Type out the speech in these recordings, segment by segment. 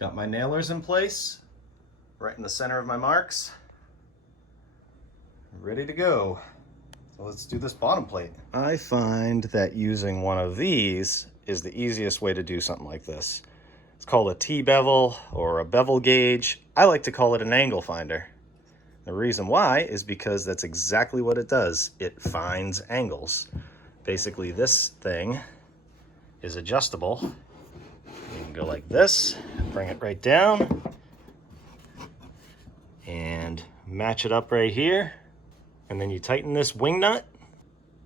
Got my nailers in place, right in the center of my marks. Ready to go. So let's do this bottom plate. I find that using one of these is the easiest way to do something like this. It's called a T-bevel or a bevel gauge. I like to call it an angle finder. The reason why is because that's exactly what it does. It finds angles. Basically, this thing is adjustable. You can go like this, bring it right down, and match it up right here. And then you tighten this wing nut,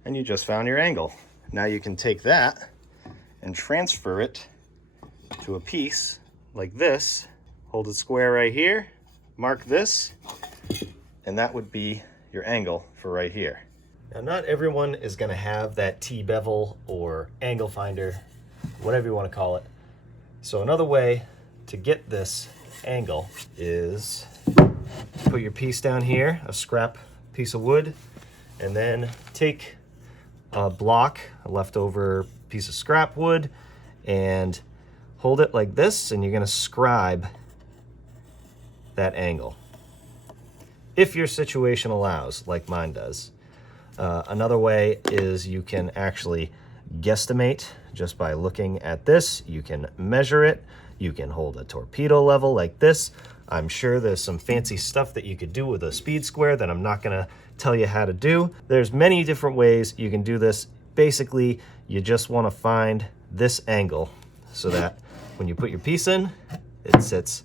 and you just found your angle. Now you can take that and transfer it to a piece like this. Hold it square right here, mark this, and that would be your angle for right here. Now, not everyone is gonna have that T-bevel or angle finder, whatever you wanna call it. So another way to get this angle is put your piece down here, a scrap piece of wood, and then take a block, a leftover piece of scrap wood, and hold it like this, and you're gonna scribe that angle. If your situation allows, like mine does. Another way is you can actually guesstimate just by looking at this. You can measure it. You can hold a torpedo level like this. I'm sure there's some fancy stuff that you could do with a speed square that I'm not gonna tell you how to do. There's many different ways you can do this. Basically, you just wanna find this angle so that when you put your piece in, it sits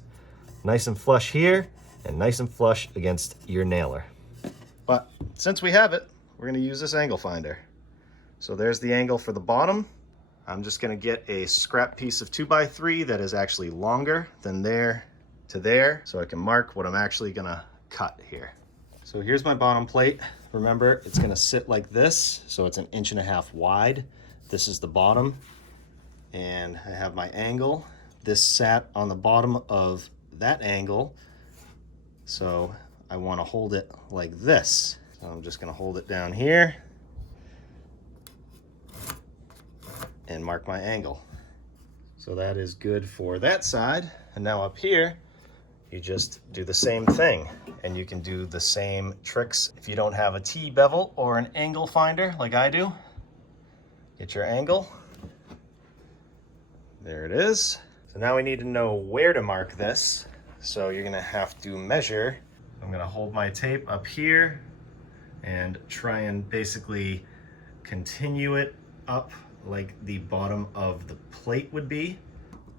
nice and flush here and nice and flush against your nailer. But since we have it, we're gonna use this angle finder. So there's the angle for the bottom. I'm just gonna get a scrap piece of 2x3 that is actually longer than there to there, so I can mark what I'm actually gonna cut here. So here's my bottom plate. Remember, it's gonna sit like this, so it's 1.5 inches wide. This is the bottom, and I have my angle. This sat on the bottom of that angle, so I wanna hold it like this. So I'm just gonna hold it down here and mark my angle. So that is good for that side. And now up here, you just do the same thing, and you can do the same tricks. If you don't have a T-bevel or an angle finder like I do, get your angle. There it is. So now we need to know where to mark this. So you're gonna have to measure. I'm gonna hold my tape up here and try and basically continue it up like the bottom of the plate would be.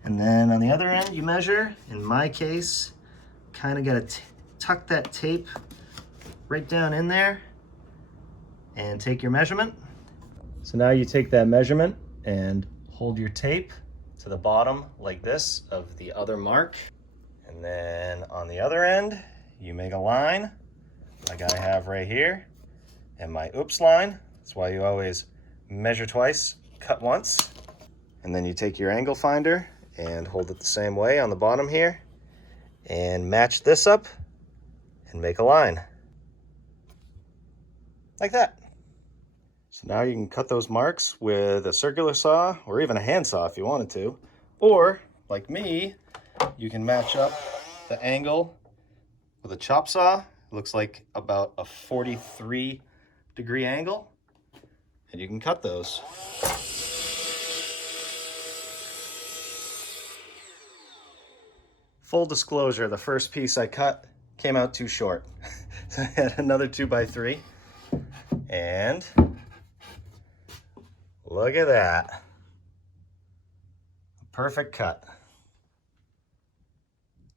And then on the other end, you measure. In my case, kind of gotta tuck that tape right down in there and take your measurement. So now you take that measurement and hold your tape to the bottom like this of the other mark. And then on the other end, you make a line like I have right here. And my oops line, that's why you always measure twice, cut once. And then you take your angle finder and hold it the same way on the bottom here and match this up and make a line like that. So now you can cut those marks with a circular saw or even a hand saw if you wanted to. Or like me, you can match up the angle with a chop saw. It looks like about a 43-degree angle, and you can cut those. Full disclosure, the first piece I cut came out too short. So I had another 2x3, and look at that. Perfect cut.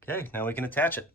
Okay, now we can attach it.